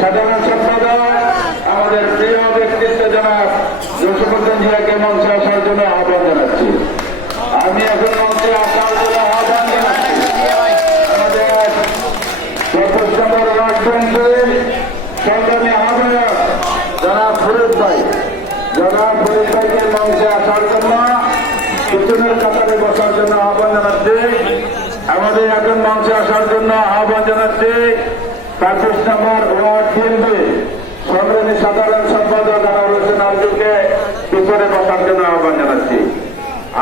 সাধারণ সম্পাদক আমাদের প্রিয় ব্যক্তিত্ব জনাব জসীমউদ্দিন জিয়াকে মঞ্চে আসার জন্য আহ্বান জানাচ্ছি। আমি এখন মঞ্চে আসার জন্য আহ্বান জানাচ্ছি আমাদের 24 নম্বর ওয়ার্ড বিএনপির সংগ্রামী আহ্বায়ক জনাব ফরিদ ভাইকে মঞ্চে আসার জন্য পিছনের কাতারে বসার জন্য আহ্বান জানাচ্ছি। আমাদের এখন মঞ্চে আসার জন্য আহ্বান জানাচ্ছি 25 নম্বর ওয়ার্ড বিএনপি সংগ্রামী সাধারণ সম্পাদক আনোয়ার হোসেন আলমকে পিছনে বসার জন্য আহ্বান জানাচ্ছি।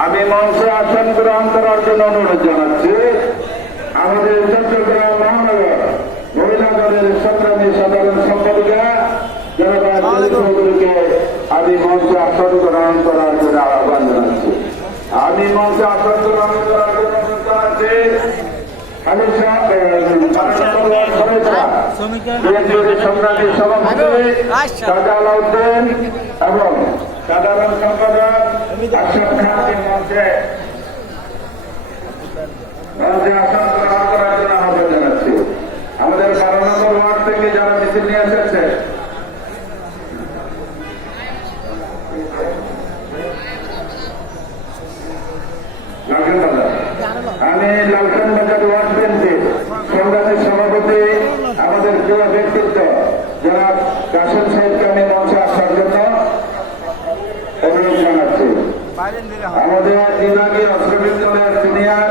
আমি মঞ্চে আসন গ্রহণ করার জন্য অনুরোধ জানাচ্ছি আমাদের চট্টগ্রাম মহানগর মহিলা দলের সংগ্রামী সাধারণ সম্পাদিকা চৌধুরীকে আমি মঞ্চে আসন গ্রহণ করার জন্য আহ্বান জানাচ্ছি। আমি মঞ্চে আসন গ্রহণ করার জন্য অনুরোধ জানাচ্ছি সংগ্রামী সভাপতি কাজী আলাউদ্দিন এবং সাধারণ সম্পাদক আশরাফ খানকে মঞ্চে আসন গ্রহণ করার জন্য আহ্বান জানাচ্ছি। আমাদের 12 নম্বর ওয়ার্ড থেকে যারা মিছিল নিয়ে এসেছে আমি লালখান বাজার ওয়ার্ড বিএনপির সংগ্রামী সভাপতি আমাদের প্রিয় ব্যক্তিত্ব জনাব কাসেম সাহেবকে আমি মঞ্চে আসার জন্য অনুরোধ জানাচ্ছি। আমাদের বিভাগীয় শ্রমিক দলের সিনিয়র